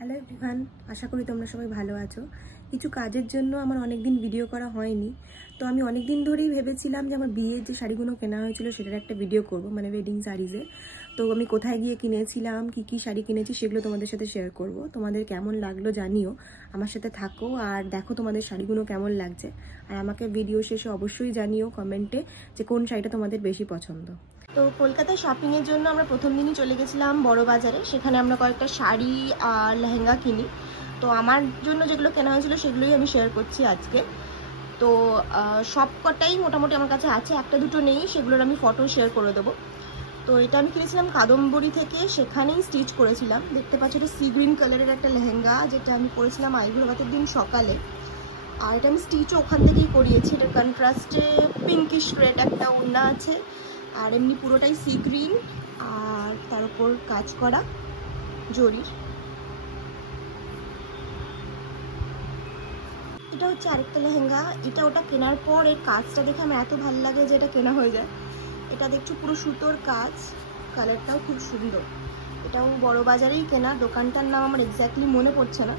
Hello everyone, আশা করি তোমরা সবাই ভালো আছো। কিছু কাজের জন্য আমার অনেক দিন ভিডিও করা হয়নি, তো আমি অনেক দিন ধরেই ভেবেছিলাম যে আমার বিয়ের যে শাড়িগুলো কেনা হয়েছিল সেটার একটা ভিডিও করব, মানে ওয়েডিং শাড়িজে। তো আমি কোথায় গিয়ে কিনেছিলাম, কি শাড়ি কিনেছি সেগুলো তোমাদের সাথে শেয়ার করব। তোমাদের কেমন লাগলো জানিও, আমার সাথে থাকো আর দেখো তোমাদের শাড়িগুলো কেমন লাগছে। আর আমাকে ভিডিও শেষে অবশ্যই জানিও কমেন্টে যে কোন শাড়িটা তোমাদের বেশি পছন্দ। তো কলকাতায় শপিংয়ের জন্য আমরা প্রথম দিনই চলে গেছিলাম বড় বাজারে। সেখানে আমরা কয়েকটা শাড়ি আর লেহেঙ্গা কিনি। তো আমার জন্য যেগুলো কেনা হয়েছিল সেগুলোই আমি শেয়ার করছি আজকে। তো সব কটাই মোটামুটি আমার কাছে আছে, একটা দুটো নেই, সেগুলোর আমি ফটো শেয়ার করে দেবো। তো এটা আমি কিনেছিলাম কাদম্বরী থেকে, সেখানেই স্টিচ করেছিলাম। দেখতে পাচ্ছ এটা সি গ্রিন কালারের একটা লেহেঙ্গা, যেটা আমি পরেছিলাম আইবুড়ো ভাতের দিন সকালে। আর এটা আমি স্টিচও ওখান থেকেই করিয়েছি। এটা কন্ট্রাস্টে পিঙ্কিশ রেড একটা ওড়না আছে, আর এমনি পুরোটাই সি গ্রিন আর তার উপর কাজ করা জরির। এটা হচ্ছে আরেকটা লেহেঙ্গা। এটা ওটা কেনার পর এর কাজটা দেখে আমার এত ভালো লাগে যে এটা কেনা হয়ে যায়। এটা দেখছো পুরো সুতোর কাজ, কালারটাও খুব সুন্দর। এটাও বড় বাজারেই কেনা, দোকানটার নাম আমার এক্স্যাক্টলি মনে পড়ছে না,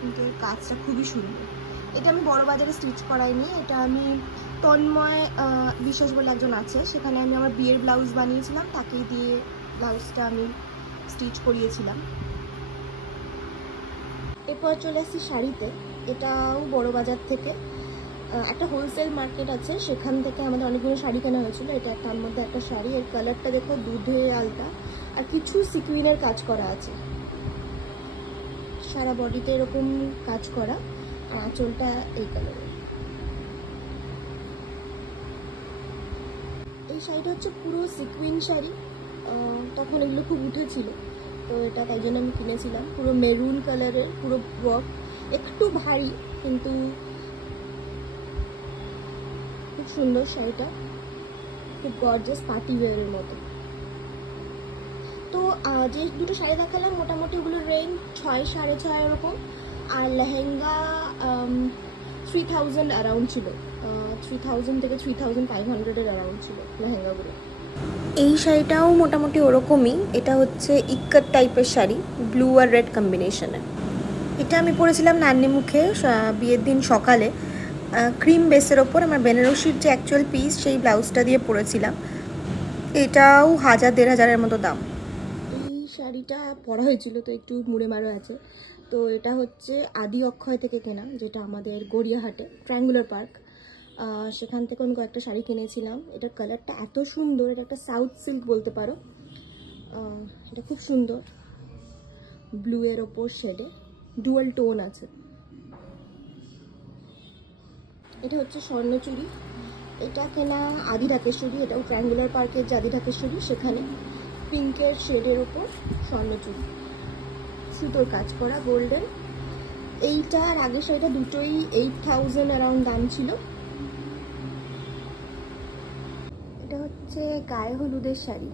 কিন্তু এর কাজটা খুবই সুন্দর। এটা আমি বড় বাজারে স্টিচ করাইনি, এটা আমি তন্ময় বিশ্বাস বলে একজন আছে, সেখানে আমি আমার বিয়ের ব্লাউজ বানিয়েছিলাম, তাকেই দিয়ে ব্লাউজটা আমি স্টিচ করিয়েছিলাম। এরপর চলে আসছি শাড়িতে। এটাও বড় বাজার থেকে, একটা হোলসেল মার্কেট আছে, সেখান থেকে আমাদের অনেকগুলো শাড়ি কেনা হয়েছিল। এটা তার মধ্যে একটা শাড়ি, এর কালারটা দেখো দুধে আলতা, আর কিছু সিকুইনের কাজ করা আছে, সারা বডিতে এরকম কাজ করা, আর আঁচলটা এই কালারের। এই শাড়িটা হচ্ছে পুরো সিকুইন শাড়ি, তখন এগুলো খুব উঠেছিল, তো এটা তাই জন্য আমি কিনেছিলাম। পুরো মেরুন কালারের, পুরো ওয়ার্ক, একটু ভারী কিন্তু খুব সুন্দর শাড়িটা, খুব গর্জিয়াস পার্টি ওয়্যারের মতো। তো যে দুটো শাড়ি দেখালাম মোটামুটি ওগুলোর রেঞ্জ 6-6.5 এরকম, আর লেহেঙ্গা 3000 অ্যারাউন্ড ছিল, 3000 থেকে 3500 অ্যারাউন্ড ছিল লেহেঙ্গাগুলো। এই শাড়িটাও মোটামুটি ওরকমই। এটা হচ্ছে ইক্কত টাইপের শাড়ি, ব্লু আর রেড কম্বিনেশনে। এটা আমি পরেছিলাম নান্নি মুখে বিয়ের দিন সকালে, ক্রিম বেসের ওপর আমার বেনারসির যে অ্যাকচুয়াল পিস সেই ব্লাউজটা দিয়ে পরেছিলাম। এটাও 1000-1500 মতো দাম। এই শাড়িটা পরা হয়েছিল তো একটু মুড়ে মারো আছে। তো এটা হচ্ছে আদি অক্ষয় থেকে কেনা, যেটা আমাদের গড়িয়াহাটে ট্রায়াঙ্গুলার পার্ক, সেখান থেকে আমি কয়েকটা শাড়ি কিনেছিলাম। এটার কালারটা এত সুন্দর, এটা একটা সাউথ সিল্ক বলতে পারো। এটা খুব সুন্দর, ব্লু এর ওপর শেডে ডুয়াল টোন আছে। এটা হচ্ছে স্বর্ণচুরি, এটা কেনা আদি ঢাকেশ্বরী, এটাও ট্রায়াঙ্গুলার পার্কের যে আদি ঢাকেশ্বরী সেখানে, পিঙ্কের শেডের ওপর স্বর্ণচুরি, সুতোর কাজ করা গোল্ডেন। এইটা আর আগের শাড়িটা দুটোই 8000 অ্যারাউন্ড দাম ছিল। এটা হচ্ছে গায়ে হলুদের শাড়ি,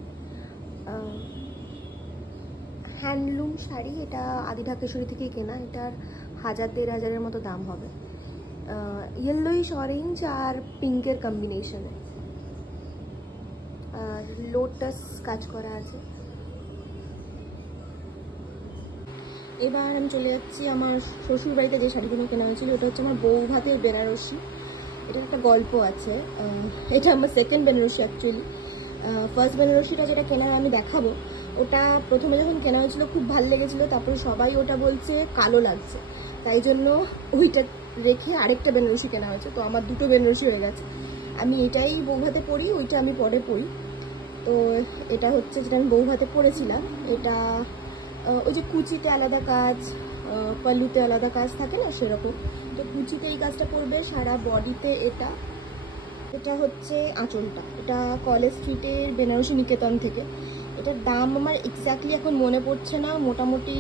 হ্যান্ডলুম শাড়ি, এটা আদি ঢাকেশ্বরী থেকে কেনা। এটার 1000-1500 মতো দাম হবে, ইয়েলোইশ অরেঞ্জ আর পিঙ্কের কম্বিনেশনে, আর লোটাস কাজ করা আছে। এবার আমি চলে যাচ্ছি আমার শ্বশুর বাড়িতে যে শাড়িগুলো কেনা হয়েছিল। ওটা হচ্ছে আমার বউ ভাতের বেনারসি, এটার একটা গল্প আছে। এটা আমার সেকেন্ড বেনারসি অ্যাকচুয়ালি। ফার্স্ট বেনারসিটা যেটা কেনার আমি দেখাবো, ওটা প্রথমে যখন কেনা হয়েছিল খুব ভালো লেগেছিলো, তারপরে সবাই ওটা বলছে কালো লাগছে, তাই জন্য ওইটা রেখে আরেকটা বেনারসি কেনা হয়েছে। তো আমার দুটো বেনারসি হয়ে গেছে, আমি এটাই বউ ভাতে পরি, ওইটা আমি পরে পরি। তো এটা হচ্ছে যেটা আমি বউ ভাতে পরেছিলাম, এটা ওই যে কুচিতে আলাদা কাজ, পাল্লুতে আলাদা কাজ থাকে না, সেরকম। তো কুচিতে এই কাজটা করবে, সারা বডিতে এটা। এটা হচ্ছে আঁচলটা, এটা কলেজ স্ট্রিটের বেনারসি নিকেতন থেকে। এটার দাম আমার এক্স্যাক্টলি এখন মনে পড়ছে না, মোটামুটি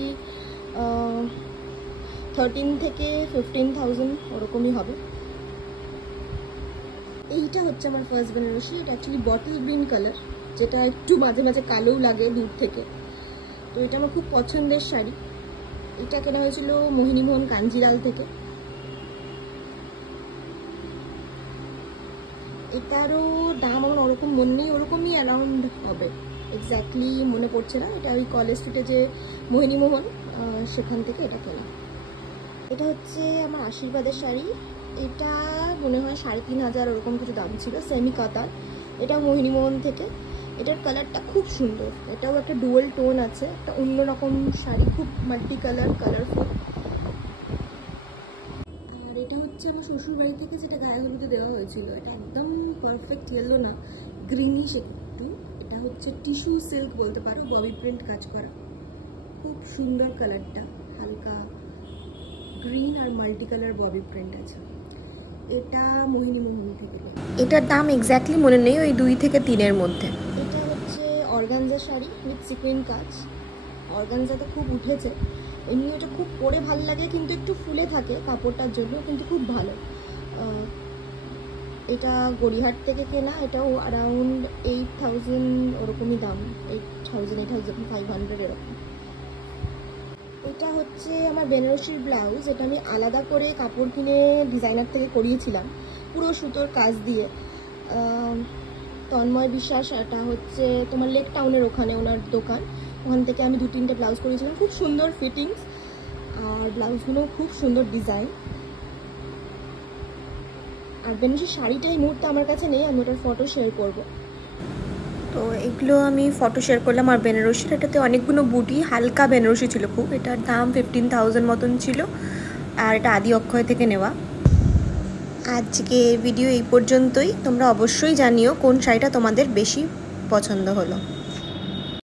13 থেকে 15,000 ওরকমই হবে। এইটা হচ্ছে আমার ফার্স্ট বেনারসি, এটা অ্যাকচুয়ালি বটল গ্রিন কালার, যেটা একটু মাঝে মাঝে কালোও লাগে দূর থেকে। তো এটা আমার খুব পছন্দের শাড়ি, এটা কেনা হয়েছিল মোহিনীমোহন কাঞ্জিলাল থেকে। এটারও দাম আমার ওরকম মনে নেই, ওরকমই অ্যারাউন্ড হবে এক্স্যাক্টলি মনে পড়ছে না। এটা ওই কলেজ স্ট্রিটে যে মোহিনীমোহন সেখান থেকে এটা কেনা। এটা হচ্ছে আমার আশীর্বাদের শাড়ি। এটা মনে হয় 3500 ওরকম কিছু দাম ছিল, সেমি কাতার। এটাও মোহিনীমোহন থেকে। এটার কালারটা খুব সুন্দর, এটাও একটা ডুয়াল টোন আছে, একটা অন্যরকম শাড়ি, খুব মাল্টি কালারফুল। আর এটা হচ্ছে আমার শ্বশুর বাড়ি থেকে যেটা গায়ে হলুদে দেওয়া হয়েছিল। এটা একদম পারফেক্ট ইয়েলো না, গ্রিনিশ একটু। এটা হচ্ছে টিস্যু সিল্ক বলতে পারো, ববি প্রিন্ট কাজ করা, খুব সুন্দর কালারটা, হালকা গ্রিন আর মাল্টি কালার ববি প্রিন্ট আছে। এটা মোহিনীমোহন থেকে। এটার দাম এক্স্যাক্টলি মনে নেই, ওই 2 থেকে 3-এর মধ্যে। এটা হচ্ছে অর্গানজা শাড়ি উইথ সিকুইন কাজ। অর্গানজাটা খুব উঠেছে, এমনি ওটা খুব পরে ভালো লাগে, কিন্তু একটু ফুলে থাকে কাপড়টার জন্য, কিন্তু খুব ভালো। এটা গড়িয়াহাট থেকে কেনা। এটাও অ্যারাউন্ড 8000 ওরকমই দাম, 8500 এরকম। এটা হচ্ছে আমার বেনারসির ব্লাউজ। এটা আমি আলাদা করে কাপড় কিনে ডিজাইনার থেকে করিয়েছিলাম, পুরো সুতোর কাজ দিয়ে। তন্ময় বিশ্বাস, এটা হচ্ছে তোমার লেক টাউনের ওখানে ওনার দোকান, ওখান থেকে আমি 2-3টে ব্লাউজ করিয়েছিলাম, খুব সুন্দর ফিটিংস, আর ব্লাউজগুলো খুব সুন্দর ডিজাইন। আর বেনারসি শাড়িটা এই মুহূর্তে আমার কাছে নেই, আমি ওটার ফটো শেয়ার করব। তো এগুলো আমি ফটো শেয়ার করলাম। আর বেনারসির এটাতে অনেকগুলো বুটি, হালকা বেনারসি ছিল খুব। এটার দাম 15,000 মতন ছিল, আর এটা আদি অক্ষয় থেকে নেওয়া। আজকে ভিডিও এই পর্যন্তই। তোমরা অবশ্যই জানিও কোন শাড়িটা তোমাদের বেশি পছন্দ হলো।